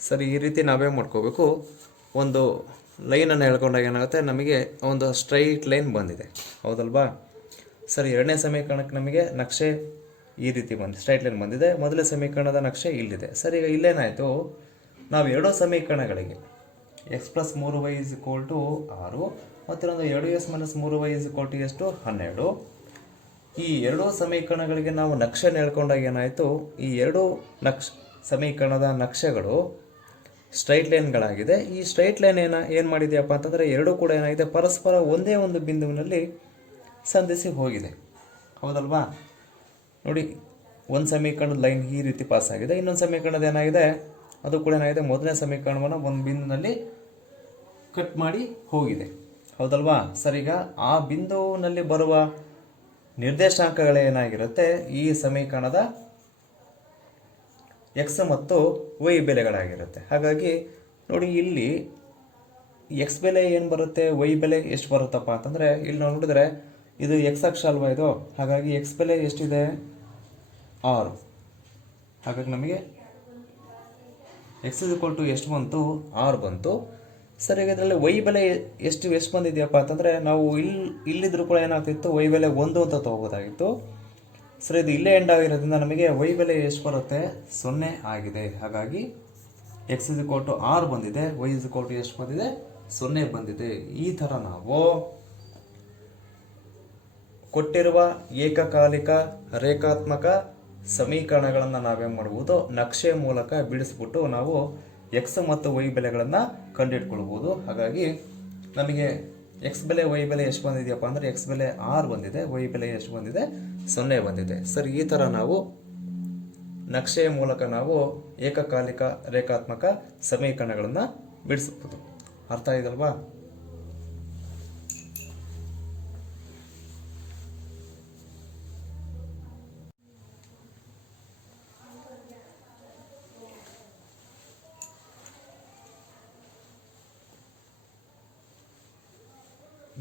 ಸರಿ, ಈ ರೀತಿ ನಾವೇನು ಮಾಡ್ಕೋಬೇಕು, ಒಂದು ಲೈನನ್ನು ಹೇಳ್ಕೊಂಡಾಗ ಏನಾಗುತ್ತೆ, ನಮಗೆ ಒಂದು ಸ್ಟ್ರೈಟ್ ಲೈನ್ ಬಂದಿದೆ, ಹೌದಲ್ವಾ. ಸರಿ, ಎರಡನೇ ಸಮೀಕರಣಕ್ಕೆ ನಮಗೆ ನಕ್ಷೆ ಈ ರೀತಿ ಸ್ಟ್ರೈಟ್ ಲೈನ್ ಬಂದಿದೆ. ಮೊದಲನೇ ಸಮೀಕರಣದ ನಕ್ಷೆ ಇಲ್ಲಿದೆ. ಸರಿ, ಈಗ ಇಲ್ಲೇನಾಯಿತು, ನಾವು ಎರಡೂ ಸಮೀಕರಣಗಳಿಗೆ x + 3y = 6 ಮತ್ತಿನ್ನೊಂದು 2x - 3y = ಎಷ್ಟು, 12. ಈ ಎರಡೂ ಸಮೀಕರಣಗಳಿಗೆ ನಾವು ನಕ್ಷೆನ ಹೇಳ್ಕೊಂಡಾಗ ಏನಾಯಿತು, ಈ ಎರಡೂ ಸಮೀಕರಣದ ನಕ್ಷೆಗಳು ಸ್ಟ್ರೈಟ್ ಲೈನ್ಗಳಾಗಿದೆ. ಈ ಸ್ಟ್ರೈಟ್ ಲೈನ್ ಏನು ಮಾಡಿದೆಯಪ್ಪ ಅಂತಂದರೆ ಎರಡೂ ಕೂಡ ಏನಾಗಿದೆ, ಪರಸ್ಪರ ಒಂದೇ ಒಂದು ಬಿಂದುವಿನಲ್ಲಿ ಸಂಧಿಸಿ ಹೋಗಿದೆ, ಹೌದಲ್ವಾ. ನೋಡಿ, ಒಂದು ಸಮೀಕರಣದ ಲೈನ್ ಈ ರೀತಿ ಪಾಸ್ ಆಗಿದೆ. ಇನ್ನೊಂದು ಸಮೀಕರಣದ ಏನಾಗಿದೆ, ಅದು ಕೂಡ ಏನಾಗಿದೆ, ಮೊದಲನೇ ಸಮೀಕರಣವನ್ನು ಒಂದು ಬಿಂದುವಿನಲ್ಲಿ ಕಟ್ ಮಾಡಿ ಹೋಗಿದೆ, ಹೌದಲ್ವಾ. ಸರಿಗ ಆ ಬಿಂದುವಿನಲ್ಲಿ ಬರುವ ನಿರ್ದೇಶಾಂಕಗಳೇನಾಗಿರುತ್ತೆ, ಈ ಸಮೀಕರಣದ ಎಕ್ಸ್ ಮತ್ತು ವೈ ಬೆಲೆಗಳಾಗಿರುತ್ತೆ. ಹಾಗಾಗಿ ನೋಡಿ, ಇಲ್ಲಿ ಎಕ್ಸ್ ಬೆಲೆ ಏನು ಬರುತ್ತೆ, ವೈ ಬೆಲೆ ಎಷ್ಟು ಬರುತ್ತಪ್ಪ ಅಂತಂದರೆ, ಇಲ್ಲಿ ನಾವು ನೋಡಿದ್ರೆ ಇದು ಎಕ್ಸ್ ಅಕ್ಷ ಅಲ್ವಾ ಇದು. ಹಾಗಾಗಿ ಎಕ್ಸ್ ಬೆಲೆ ಎಷ್ಟಿದೆ, 6. ಹಾಗಾಗಿ ನಮಗೆ ಎಕ್ಸ್ = ಎಷ್ಟು ಬಂತು, 6 ಬಂತು. ಸರಿ, ಇದರಲ್ಲಿ ವೈ ಬೆಲೆ ಎಷ್ಟು ಬಂದಿದೆಯಪ್ಪ ಅಂತಂದರೆ, ನಾವು ಇಲ್ಲಿದ್ರೂ ಕೂಡ ಏನಾಗ್ತಿತ್ತು, ವೈ ಬೆಲೆ 1 ಅಂತ ತಗೋಬೋದಾಗಿತ್ತು. ಸರಿ, ಇದು ಇಲ್ಲೇ ಎಂಡ್ ಆಗಿರೋದ್ರಿಂದ ನಮಗೆ ವೈ ಬೆಲೆ ಎಷ್ಟು ಬರುತ್ತೆ, 0 ಆಗಿದೆ. ಹಾಗಾಗಿ ಎಕ್ಸ್ = 6 ಬಂದಿದೆ, ವೈ = ಎಷ್ಟು ಬಂದಿದೆ, 0 ಬಂದಿದೆ. ಈ ಥರ ನಾವು ಕೊಟ್ಟಿರುವ ಏಕಕಾಲಿಕ ರೇಖಾತ್ಮಕ ಸಮೀಕರಣಗಳನ್ನು ನಾವೇನು ಮಾಡ್ಬೋದು, ನಕ್ಷೆಯ ಮೂಲಕ ಬಿಡಿಸ್ಬಿಟ್ಟು ನಾವು ಎಕ್ಸ್ ಮತ್ತು ವೈ ಬೆಲೆಗಳನ್ನು ಕಂಡುಹಿಡ್ಕೊಳ್ಬೋದು. ಹಾಗಾಗಿ ನಮಗೆ ಎಕ್ಸ್ ಬೆಲೆ ವೈ ಬೆಲೆ ಎಷ್ಟು ಬಂದಿದೆಯಪ್ಪ ಅಂದರೆ, ಎಕ್ಸ್ ಬೆಲೆ 6 ಬಂದಿದೆ, ವೈ ಬೆಲೆ ಎಷ್ಟು ಬಂದಿದೆ, 0 ಬಂದಿದೆ. ಸರಿ, ಈ ಥರ ನಾವು ನಕ್ಷೆಯ ಮೂಲಕ ನಾವು ಏಕಕಾಲಿಕ ರೇಖಾತ್ಮಕ ಸಮೀಕರಣಗಳನ್ನು ಬಿಡಿಸ್ಬೋದು. ಅರ್ಥ ಆಯ್ತಲ್ವಾ.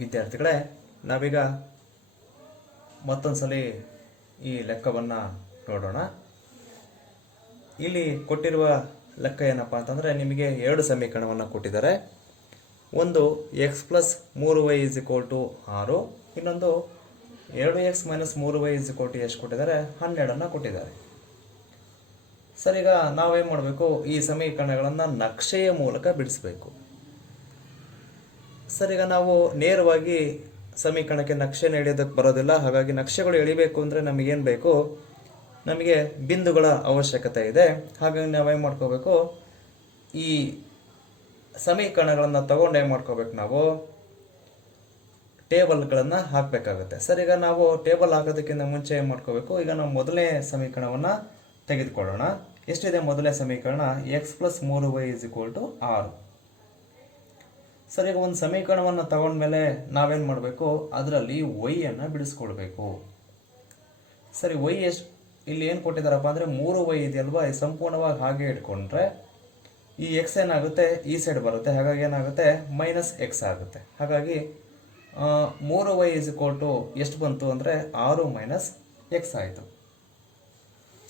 ವಿದ್ಯಾರ್ಥಿಗಳೇ, ನಾವೀಗ ಮತ್ತೊಂದು ಸಲ ಈ ಲೆಕ್ಕವನ್ನು ನೋಡೋಣ. ಇಲ್ಲಿ ಕೊಟ್ಟಿರುವ ಲೆಕ್ಕ ಏನಪ್ಪ ಅಂತಂದರೆ, ನಿಮಗೆ ಎರಡು ಸಮೀಕರಣವನ್ನು ಕೊಟ್ಟಿದ್ದಾರೆ. ಒಂದು x + 3y = 6, ಇನ್ನೊಂದು 2x - 3y = ಎಷ್ಟು ಕೊಟ್ಟಿದ್ದಾರೆ, 12 ಕೊಟ್ಟಿದ್ದಾರೆ. ಸರ್, ಈಗ ನಾವೇನು ಮಾಡಬೇಕು, ಈ ಸಮೀಕರಣಗಳನ್ನು ನಕ್ಷೆಯ ಮೂಲಕ ಬಿಡಿಸಬೇಕು. ಸರ್, ಈಗ ನಾವು ನೇರವಾಗಿ ಸಮೀಕರಣಕ್ಕೆ ನಕ್ಷೆನ ಎಳೆಯೋದಕ್ಕೆ ಬರೋದಿಲ್ಲ. ಹಾಗಾಗಿ ನಕ್ಷೆಗಳು ಎಳಿಬೇಕು ಅಂದರೆ ನಮಗೇನು ಬೇಕು, ನಮಗೆ ಬಿಂದುಗಳ ಅವಶ್ಯಕತೆ ಇದೆ. ಹಾಗಾಗಿ ನಾವೇನು ಮಾಡ್ಕೋಬೇಕು, ಈ ಸಮೀಕರಣಗಳನ್ನು ತಗೊಂಡು ಏನು ಮಾಡ್ಕೋಬೇಕು, ನಾವು ಟೇಬಲ್ಗಳನ್ನು ಹಾಕಬೇಕಾಗುತ್ತೆ. ಸರ್, ಈಗ ನಾವು ಟೇಬಲ್ ಹಾಕೋದಕ್ಕಿಂತ ಮುಂಚೆ ಏನು ಮಾಡ್ಕೋಬೇಕು, ಈಗ ನಾವು ಮೊದಲನೇ ಸಮೀಕರಣವನ್ನು ತೆಗೆದುಕೊಳ್ಳೋಣ. ಎಷ್ಟಿದೆ ಮೊದಲನೇ ಸಮೀಕರಣ? X plus 3y = 6. ಸರ್, ಈಗ ಒಂದು ಸಮೀಕರಣವನ್ನು ತಗೊಂಡ್ಮೇಲೆ ನಾವೇನು ಮಾಡಬೇಕು, ಅದರಲ್ಲಿ y ಬಿಡಿಸ್ಕೊಳ್ಬೇಕು. ಸರಿ, y ಎಷ್ಟು ಇಲ್ಲಿ ಏನು ಕೊಟ್ಟಿದ್ದಾರಪ್ಪ ಅಂದರೆ 3y ಇದೆಯಲ್ವಾ, ಸಂಪೂರ್ಣವಾಗಿ ಹಾಗೆ ಇಟ್ಕೊಂಡ್ರೆ ಈ ಎಕ್ಸ್ ಏನಾಗುತ್ತೆ, ಈ ಸೈಡ್ ಬರುತ್ತೆ. ಹಾಗಾಗಿ ಏನಾಗುತ್ತೆ, -x ಆಗುತ್ತೆ. ಹಾಗಾಗಿ 3y ಎಷ್ಟು ಬಂತು ಅಂದರೆ 6 - x ಆಯಿತು.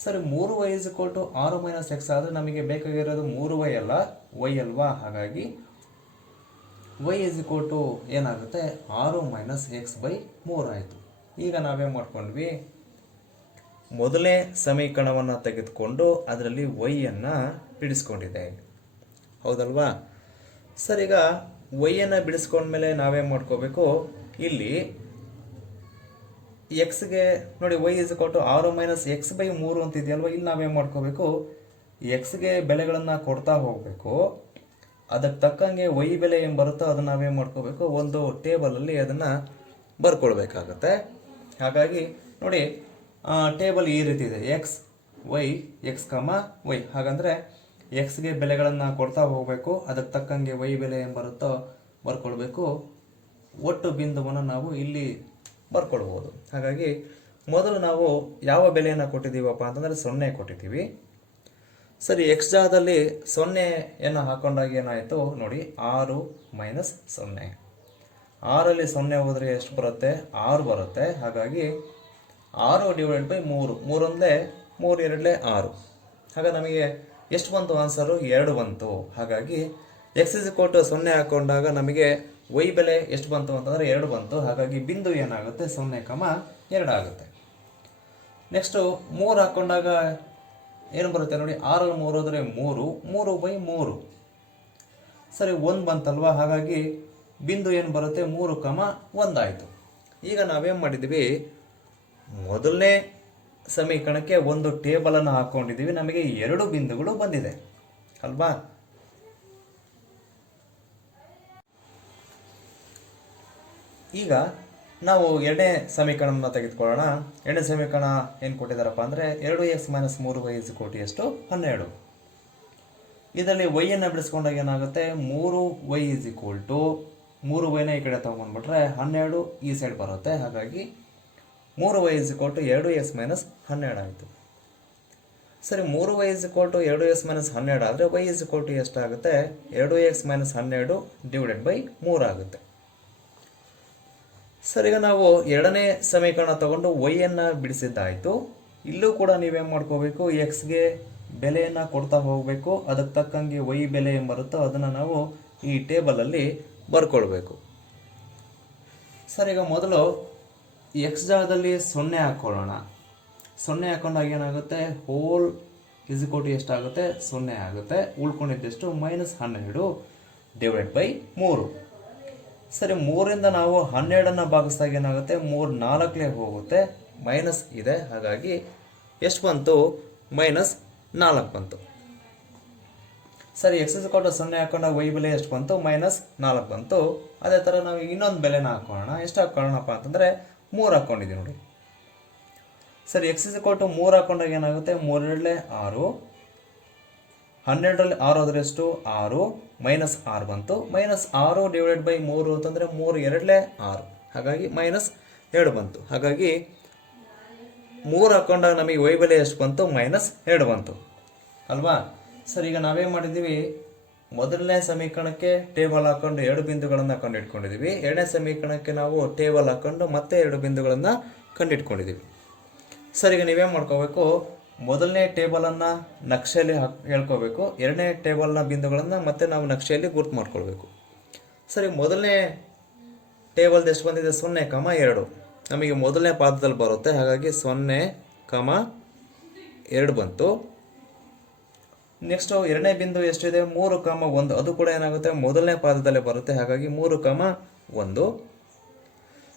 ಸರಿ, 3y 6 - x ಆದರೆ ನಮಗೆ ಬೇಕಾಗಿರೋದು 3y ಅಲ್ಲ, y ಅಲ್ವಾ. ಹಾಗಾಗಿ y ಏನಾಗುತ್ತೆ, 6 - x/3 ಆಯಿತು. ಈಗ ನಾವೇನು ಮಾಡ್ಕೊಂಡ್ವಿ, ಮೊದಲನೇ ಸಮೀಕರಣವನ್ನು ತೆಗೆದುಕೊಂಡು ಅದರಲ್ಲಿ y ಬಿಡಿಸ್ಕೊಂಡಿದೆ, ಹೌದಲ್ವಾ. ಸರ್, ಈಗ y ಬಿಡಿಸ್ಕೊಂಡ್ಮೇಲೆ ನಾವೇನು ಮಾಡ್ಕೋಬೇಕು, ಇಲ್ಲಿ ಎಕ್ಸ್ಗೆ ನೋಡಿ y 6 - x/3 ಅಂತ ಇದೆಯಲ್ವ. ಇಲ್ಲಿ ನಾವೇನು ಮಾಡ್ಕೋಬೇಕು, ಎಕ್ಸ್ಗೆ ಬೆಲೆಗಳನ್ನು ಕೊಡ್ತಾ ಹೋಗಬೇಕು. ಅದಕ್ಕೆ ತಕ್ಕಂಗೆ y ಬೆಲೆ ಏನು ಬರುತ್ತೋ ಅದನ್ನು ನಾವೇನು ಮಾಡ್ಕೋಬೇಕು, ಒಂದು ಟೇಬಲಲ್ಲಿ ಅದನ್ನು ಬರ್ಕೊಳ್ಬೇಕಾಗತ್ತೆ. ಹಾಗಾಗಿ ನೋಡಿ, ಟೇಬಲ್ ಈ ರೀತಿ ಇದೆ, ಎಕ್ಸ್ ವೈ ಎಕ್ಸ್ ವೈ. ಹಾಗಂದರೆ ಎಕ್ಸ್ಗೆ ಬೆಲೆಗಳನ್ನು ಕೊಡ್ತಾ ಹೋಗಬೇಕು. ಅದಕ್ಕೆ ತಕ್ಕಂಗೆ ವೈ ಬೆಲೆ ಏನು ಬರುತ್ತೋ ಬರ್ಕೊಳ್ಬೇಕು. ಒಟ್ಟು ಬಿಂದುವನ್ನು ನಾವು ಇಲ್ಲಿ ಬರ್ಕೊಳ್ಬೋದು. ಹಾಗಾಗಿ ಮೊದಲು ನಾವು ಯಾವ ಬೆಲೆಯನ್ನು ಕೊಟ್ಟಿದ್ದೀವಪ್ಪ ಅಂತಂದರೆ 0 ಕೊಟ್ಟಿದ್ದೀವಿ. ಸರಿ, ಎಕ್ಸ್ ಜಾಗದಲ್ಲಿ 0 ಹಾಕೊಂಡಾಗ ಏನಾಯಿತು ನೋಡಿ, 6 - 0. 6ರಲ್ಲಿ 0 ಹೋದರೆ ಎಷ್ಟು ಬರುತ್ತೆ, 6 ಬರುತ್ತೆ. ಹಾಗಾಗಿ 6 / 3, 3 ಒಂದಲೇ 3 2 6. ಹಾಗಾಗಿ ನಮಗೆ ಎಷ್ಟು ಬಂತು ಆನ್ಸರು, 2 ಬಂತು. ಹಾಗಾಗಿ x 0 ಹಾಕೊಂಡಾಗ ನಮಗೆ y ಬೆಲೆ ಎಷ್ಟು ಬಂತು ಅಂತಂದರೆ 2 ಬಂತು. ಹಾಗಾಗಿ ಬಿಂದು ಏನಾಗುತ್ತೆ, 0, 2 ಆಗುತ್ತೆ. ನೆಕ್ಸ್ಟು 3 ಹಾಕೊಂಡಾಗ ಏನು ಬರುತ್ತೆ ನೋಡಿ, 6ರಲ್ಲಿ 3 ಹೋದರೆ 3, 3/3. ಸರಿ, 1 ಬಂತಲ್ವಾ. ಹಾಗಾಗಿ ಬಿಂದು ಏನು ಬರುತ್ತೆ, 3, 1 ಆಯಿತು. ಈಗ ನಾವೇನು ಮಾಡಿದ್ವಿ, ಮೊದಲನೇ ಸಮೀಕರಣಕ್ಕೆ ಒಂದು ಟೇಬಲನ್ನು ಹಾಕ್ಕೊಂಡಿದ್ದೀವಿ. ನಮಗೆ 2 ಬಿಂದುಗಳು ಬಂದಿದೆ ಅಲ್ವಾ. ಈಗ ನಾವು ಎರಡನೇ ಸಮೀಕರಣವನ್ನು ತೆಗೆದುಕೊಳ್ಳೋಣ. ಎರಡನೇ ಸಮೀಕರಣ ಏನು ಕೊಟ್ಟಿದ್ದಾರಪ್ಪ ಅಂದರೆ 2x - 3y ಎಷ್ಟು, 12. ಇದರಲ್ಲಿ y ಬಿಡಿಸ್ಕೊಂಡಾಗ ಏನಾಗುತ್ತೆ, 3y 3y ಈ ಕಡೆ ತೊಗೊಂಡ್ಬಿಟ್ರೆ 12 ಈ ಸೈಡ್ ಬರುತ್ತೆ. ಹಾಗಾಗಿ 3y 2x - 12 ಆಯಿತು. ಸರಿ, 3y 2x - 12 ಆದರೆ y ಎಷ್ಟಾಗುತ್ತೆ, 2x - 12 / 3 ಆಗುತ್ತೆ. ಸರಿ, ಈಗ ನಾವು ಎರಡನೇ ಸಮೀಕರಣ ತಗೊಂಡು y ಬಿಡಿಸಿದ್ದಾಯಿತು. ಇಲ್ಲೂ ಕೂಡ ನೀವೇನು ಮಾಡ್ಕೋಬೇಕು, ಎಕ್ಸ್ಗೆ ಬೆಲೆಯನ್ನು ಕೊಡ್ತಾ ಹೋಗಬೇಕು. ಅದಕ್ಕೆ ತಕ್ಕಂಗೆ y ಬೆಲೆ ಏನು ಬರುತ್ತೋ ಅದನ್ನು ನಾವು ಈ ಟೇಬಲಲ್ಲಿ ಬರ್ಕೊಳ್ಬೇಕು. ಸರಿ, ಈಗ ಮೊದಲು ಎಕ್ಸ್ ಜಾಗದಲ್ಲಿ 0 ಹಾಕ್ಕೊಳ್ಳೋಣ. 0 ಹಾಕೊಂಡಾಗ ಏನಾಗುತ್ತೆ, ಹೋಲ್ ಎಷ್ಟಾಗುತ್ತೆ, 0 ಆಗುತ್ತೆ. ಉಳ್ಕೊಂಡಿದ್ದೆಷ್ಟು, -12 / 3. ಸರಿ, 3ರಿಂದ ನಾವು 12 ಭಾಗಿಸಿದಾಗ ಏನಾಗುತ್ತೆ, 3 4 ಹೋಗುತ್ತೆ, ಮೈನಸ್ ಇದೆ. ಹಾಗಾಗಿ ಎಷ್ಟು ಬಂತು, -4 ಬಂತು. ಸರಿ, x 0 ಹಾಕೊಂಡಾಗ y ಬೆಲೆ ಎಷ್ಟು ಬಂತು, -4 ಬಂತು. ಅದೇ ಥರ ನಾವು ಇನ್ನೊಂದು ಬೆಲೆನ ಹಾಕೋಣ. ಎಷ್ಟು ಹಾಕೊಳ್ಳೋಣಪ್ಪ ಅಂತಂದರೆ 3 ಹಾಕ್ಕೊಂಡಿದ್ದೀವಿ ನೋಡಿ. ಸರಿ, x 3 ಹಾಕೊಂಡಾಗ ಏನಾಗುತ್ತೆ, 3 2 6. 12ರಲ್ಲಿ 6 ಹೋದರೆ ಎಷ್ಟು, 6, -6 ಬಂತು. -6 / 3 ಅಂತಂದರೆ 3 2 6. ಹಾಗಾಗಿ -2 ಬಂತು. ಹಾಗಾಗಿ 3 ಹಾಕೊಂಡಾಗ ನಮಗೆ y ಬೆಲೆ ಎಷ್ಟು ಬಂತು, -2 ಬಂತು ಅಲ್ವಾ. ಸರಿ, ಈಗ ನಾವೇನು ಮಾಡಿದ್ದೀವಿ, ಮೊದಲನೇ ಸಮೀಕರಣಕ್ಕೆ ಟೇಬಲ್ ಹಾಕೊಂಡು 2 ಬಿಂದುಗಳನ್ನು ಕಂಡುಹಿಡ್ಕೊಂಡಿದ್ದೀವಿ. ಎರಡನೇ ಸಮೀಕರಣಕ್ಕೆ ನಾವು ಟೇಬಲ್ ಹಾಕೊಂಡು ಮತ್ತೆ 2 ಬಿಂದುಗಳನ್ನು ಕಂಡುಹಿಡ್ಕೊಂಡಿದ್ದೀವಿ. ಸರಿ, ಈಗ ನೀವೇನು ಮಾಡ್ಕೋಬೇಕು, ಮೊದಲನೇ ಟೇಬಲನ್ನು ನಕ್ಷೆಯಲ್ಲಿ ಹೇಳ್ಕೋಬೇಕು. ಎರಡನೇ ಟೇಬಲ್ನ ಬಿಂದುಗಳನ್ನು ಮತ್ತೆ ನಾವು ನಕ್ಷೆಯಲ್ಲಿ ಗುರ್ತು ಮಾಡ್ಕೊಳ್ಬೇಕು. ಸರಿ, ಮೊದಲನೇ ಟೇಬಲ್ದು ಎಷ್ಟು ಬಂದಿದೆ, 0, 2 ನಮಗೆ ಮೊದಲನೇ ಪಾದದಲ್ಲಿ ಬರುತ್ತೆ. ಹಾಗಾಗಿ 0, 2 ಬಂತು. ನೆಕ್ಸ್ಟು ಎರಡನೇ ಬಿಂದು ಎಷ್ಟಿದೆ, 3, 1. ಅದು ಕೂಡ ಏನಾಗುತ್ತೆ, ಮೊದಲನೇ ಪಾದದಲ್ಲೇ ಬರುತ್ತೆ. ಹಾಗಾಗಿ 3, 1.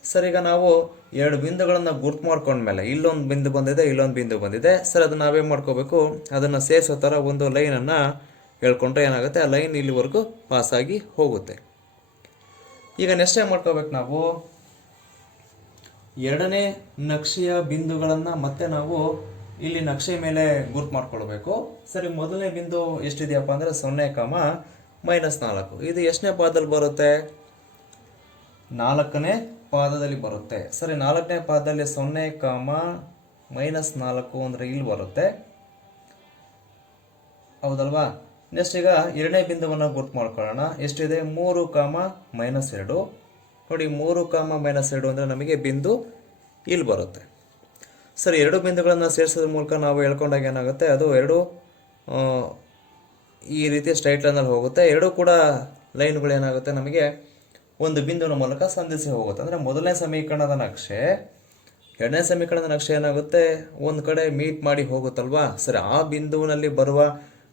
ಸರ್, ಈಗ ನಾವು 2 ಬಿಂದುಗಳನ್ನು ಗುರ್ತು ಮಾಡ್ಕೊಂಡ್ಮೇಲೆ ಇಲ್ಲೊಂದು ಬಿಂದು ಬಂದಿದೆ, ಇಲ್ಲೊಂದು ಬಿಂದು ಬಂದಿದೆ. ಸರ್, ಅದನ್ನು ನಾವೇನು ಮಾಡ್ಕೋಬೇಕು, ಅದನ್ನು ಸೇರಿಸೋ ಥರ ಒಂದು ಲೈನನ್ನು ಹೇಳ್ಕೊಂಡ್ರೆ ಏನಾಗುತ್ತೆ, ಆ ಲೈನ್ ಇಲ್ಲಿವರೆಗೂ ಪಾಸಾಗಿ ಹೋಗುತ್ತೆ. ಈಗ ನೆಕ್ಸ್ಟ್ ಏನು ಮಾಡ್ಕೋಬೇಕು ನಾವು, ಎರಡನೇ ನಕ್ಷೆಯ ಬಿಂದುಗಳನ್ನು ಮತ್ತೆ ನಾವು ಇಲ್ಲಿ ನಕ್ಷೆ ಮೇಲೆ ಗುರುತು ಮಾಡ್ಕೊಳ್ಬೇಕು. ಸರಿ, ಮೊದಲನೇ ಬಿಂದು ಎಷ್ಟಿದೆಯಪ್ಪ ಅಂದರೆ 0, -4. ಇದು ಎಷ್ಟನೇ ಪಾದದಲ್ಲಿ ಬರುತ್ತೆ? 4ನೇ ಪಾದದಲ್ಲಿ ಬರುತ್ತೆ. ಸರಿ, 4ನೇ ಪಾದದಲ್ಲಿ 0, -4 ಅಂದರೆ ಇಲ್ಲಿ ಬರುತ್ತೆ, ಹೌದಲ್ವಾ? ನೆಕ್ಸ್ಟ್ ಈಗ ಎರಡನೇ ಬಿಂದುವನ್ನು ಗುರುತು ಮಾಡ್ಕೊಳ್ಳೋಣ. ಎಷ್ಟಿದೆ? 3, -2. ನೋಡಿ, 3, -2 ಅಂದರೆ ನಮಗೆ ಬಿಂದು ಇಲ್ಲಿ ಬರುತ್ತೆ. ಸರಿ, ಎರಡು ಬಿಂದುಗಳನ್ನು ಸೇರಿಸೋದ್ರ ಮೂಲಕ ನಾವು ಹೇಳ್ಕೊಂಡಾಗ ಏನಾಗುತ್ತೆ, ಅದು ಎರಡು ಈ ರೀತಿ ಸ್ಟ್ರೈಟ್ ಲೈನಲ್ಲಿ ಹೋಗುತ್ತೆ. ಎರಡೂ ಕೂಡ ಲೈನ್ಗಳು ಏನಾಗುತ್ತೆ, ನಮಗೆ ಒಂದು ಬಿಂದುವಿನ ಮೂಲಕ ಸಂಧಿಸಿ ಹೋಗುತ್ತೆ. ಅಂದರೆ ಮೊದಲನೇ ಸಮೀಕರಣದ ನಕ್ಷೆ ಎರಡನೇ ಸಮೀಕರಣದ ನಕ್ಷೆ ಏನಾಗುತ್ತೆ, ಒಂದು ಕಡೆ ಮೀಟ್ ಮಾಡಿ ಹೋಗುತ್ತಲ್ವಾ? ಸರಿ, ಆ ಬಿಂದುವಿನಲ್ಲಿ ಬರುವ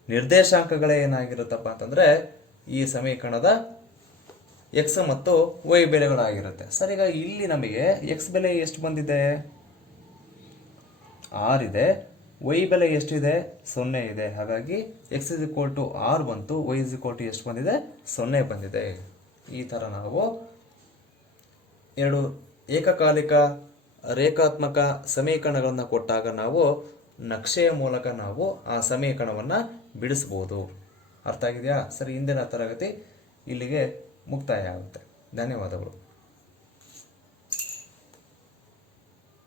ನಿರ್ದೇಶಾಂಕಗಳೇ ಏನಾಗಿರುತ್ತಪ್ಪ ಅಂತಂದರೆ ಈ ಸಮೀಕರಣದ ಎಕ್ಸ್ ಮತ್ತು ವೈ ಬೆಲೆಗಳಾಗಿರುತ್ತೆ. ಸರಿ, ಈಗ ಇಲ್ಲಿ ನಮಗೆ ಎಕ್ಸ್ ಬೆಲೆ ಎಷ್ಟು ಬಂದಿದೆ? 6 ಇದೆ. ವೈ ಬೆಲೆ ಎಷ್ಟಿದೆ? 0 ಇದೆ. ಹಾಗಾಗಿ ಎಕ್ಸ್ = 6 ಬಂತು, ವೈ = ಎಷ್ಟು ಬಂದಿದೆ? 0 ಬಂದಿದೆ. ಈ ಥರ ನಾವು ಎರಡು ಏಕಕಾಲಿಕ ರೇಖಾತ್ಮಕ ಸಮೀಕರಣಗಳನ್ನು ಕೊಟ್ಟಾಗ ನಾವು ನಕ್ಷೆಯ ಮೂಲಕ ನಾವು ಆ ಸಮೀಕರಣವನ್ನು ಬಿಡಿಸ್ಬೋದು. ಅರ್ಥ ಆಗಿದೆಯಾ? ಸರಿ, ಇಂದಿನ ತರಗತಿ ಇಲ್ಲಿಗೆ ಮುಕ್ತಾಯ ಆಗುತ್ತೆ. ಧನ್ಯವಾದಗಳು.